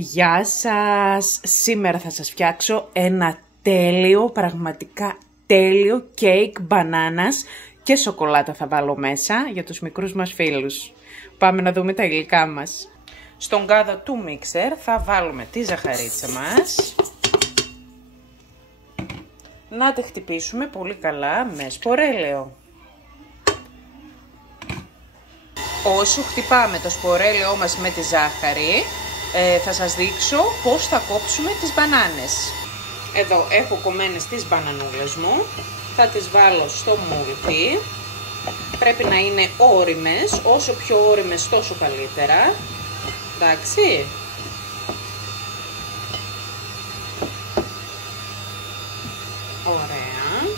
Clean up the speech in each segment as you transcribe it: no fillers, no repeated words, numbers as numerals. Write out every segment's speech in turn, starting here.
Γεια σας! Σήμερα θα σας φτιάξω ένα τέλειο, πραγματικά τέλειο κέικ μπανάνας και σοκολάτα θα βάλω μέσα για τους μικρούς μας φίλους. Πάμε να δούμε τα υλικά μας. Στον κάδο του μίξερ θα βάλουμε τη ζαχαρίτσα μας. Να τη χτυπήσουμε πολύ καλά με σπορέλαιο. Όσο χτυπάμε το σπορέλαιό μας με τη ζάχαρη, θα σας δείξω πώς θα κόψουμε τις μπανάνες. Εδώ έχω κομμένες τις μπανανούλες μου, θα τις βάλω στο μούλτι. Πρέπει να είναι ώριμες, όσο πιο ώριμες τόσο καλύτερα. Εντάξει. Ωραία.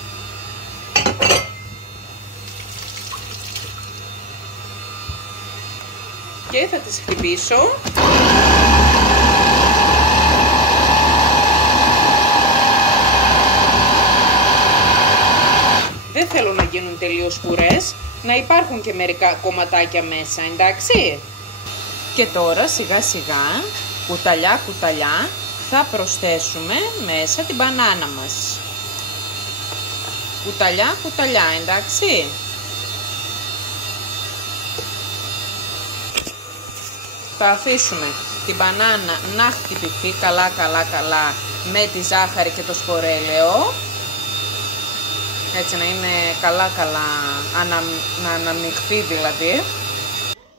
Και θα τις χτυπήσω. Δεν θέλω να γίνουν τελείως πουρές, να υπάρχουν και μερικά κομματάκια μέσα, εντάξει. Και τώρα σιγά σιγά, κουταλιά κουταλιά, θα προσθέσουμε μέσα την μπανάνα μας. Κουταλιά κουταλιά, εντάξει. Θα αφήσουμε την μπανάνα να χτυπηθεί καλά με τη ζάχαρη και το σπορέλαιο. Έτσι να είναι καλά να αναμειχθεί δηλαδή.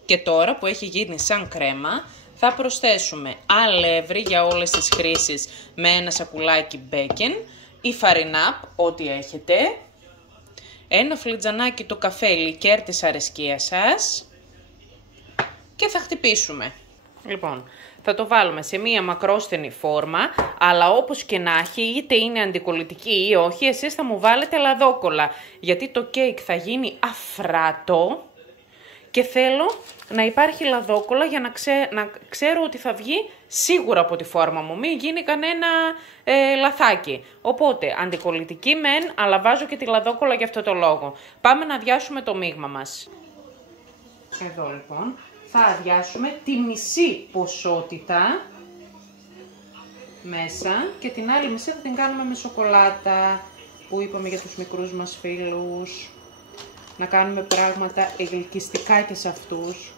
Και τώρα που έχει γίνει σαν κρέμα θα προσθέσουμε αλεύρι για όλες τις χρήσεις με ένα σακουλάκι μπέικεν ή φαρινάπ, ό,τι έχετε. Ένα φλιτζανάκι το καφέ λικέρ της αρεσκίας σας. Και θα χτυπήσουμε. Λοιπόν, θα το βάλουμε σε μία μακρόστενη φόρμα, αλλά όπως και να έχει, είτε είναι αντικολλητική ή όχι, εσείς θα μου βάλετε λαδόκολλα, γιατί το κέικ θα γίνει αφράτο και θέλω να υπάρχει λαδόκολλα για να ξέρω ότι θα βγει σίγουρα από τη φόρμα μου, μην γίνει κανένα λαθάκι. Οπότε, αντικολλητική μεν, αλλά βάζω και τη λαδόκολλα για αυτό το λόγο. Πάμε να αδειάσουμε το μείγμα μας. Εδώ λοιπόν. Θα αδειάσουμε τη μισή ποσότητα μέσα και την άλλη μισή θα την κάνουμε με σοκολάτα που είπαμε για τους μικρούς μας φίλους. Να κάνουμε πράγματα ελκυστικά και σε αυτούς,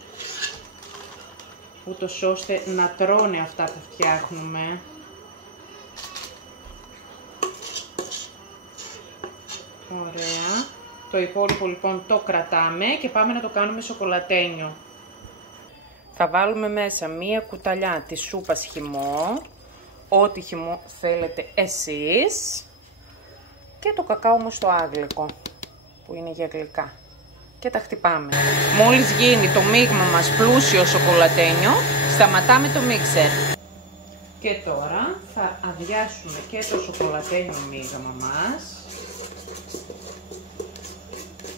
ούτως ώστε να τρώνε αυτά που φτιάχνουμε. Ωραία. Το υπόλοιπο λοιπόν το κρατάμε και πάμε να το κάνουμε σοκολατένιο. Θα βάλουμε μέσα μία κουταλιά της σούπας χυμό, ό,τι χυμό θέλετε εσείς, και το κακάο μου στο άγγλικο, που είναι για γλυκά. Και τα χτυπάμε. Μόλις γίνει το μείγμα μας πλούσιο σοκολατένιο, σταματάμε το μίξερ. Και τώρα θα αδειάσουμε και το σοκολατένιο μείγμα μας,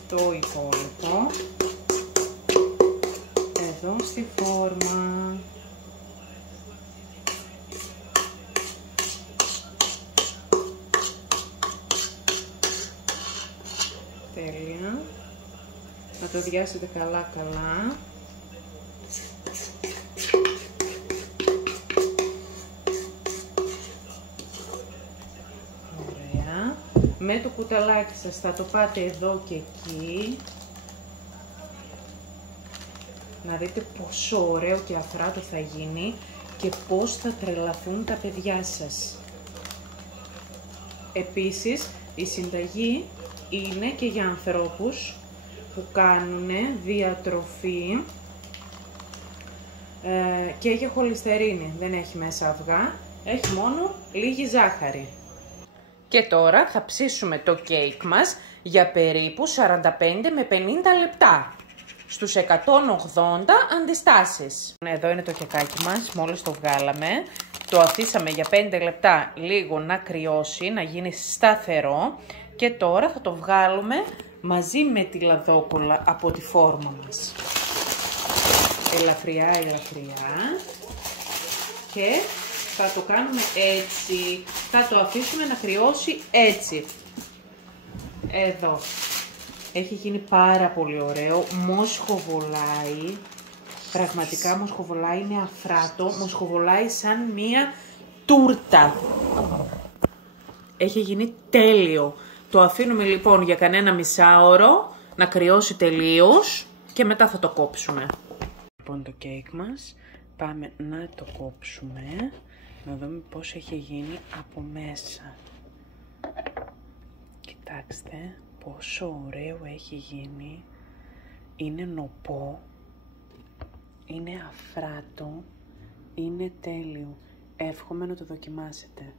το υπόλοιπο, εδώ στη φόρμα. Τέλεια. Να το διάσετε καλά. Ωραία. Με το κουταλάκι σας θα το πάτε εδώ και εκεί. Να δείτε πόσο ωραίο και αφράτο θα γίνει και πώς θα τρελαθούν τα παιδιά σας. Επίσης, η συνταγή είναι και για ανθρώπους που κάνουν διατροφή και για χολυστερίνη. Δεν έχει μέσα αυγά, έχει μόνο λίγη ζάχαρη. Και τώρα θα ψήσουμε το κέικ μας για περίπου 45 με 50 λεπτά. Στους 180 αντιστάσεις. Εδώ είναι το κεκάκι μας, μόλις το βγάλαμε. Το αφήσαμε για 5 λεπτά λίγο να κρυώσει, να γίνει σταθερό. Και τώρα θα το βγάλουμε μαζί με τη λαδόκολλα από τη φόρμα μας. Ελαφριά. Και θα το κάνουμε έτσι. Θα το αφήσουμε να κρυώσει έτσι. Εδώ. Έχει γίνει πάρα πολύ ωραίο, μόσχο βολάει, Πραγματικά μοσχοβολάει, είναι αφράτο, μοσχοβολάει σαν μία τούρτα. Έχει γίνει τέλειο. Το αφήνουμε λοιπόν για κανένα μισάωρο να κρυώσει τελείως και μετά θα το κόψουμε. Λοιπόν το κέικ μας, πάμε να το κόψουμε, να δούμε πώς έχει γίνει από μέσα. Κοιτάξτε πόσο ωραίο έχει γίνει, είναι νοπό, είναι αφράτο, είναι τέλειο. Εύχομαι να το δοκιμάσετε.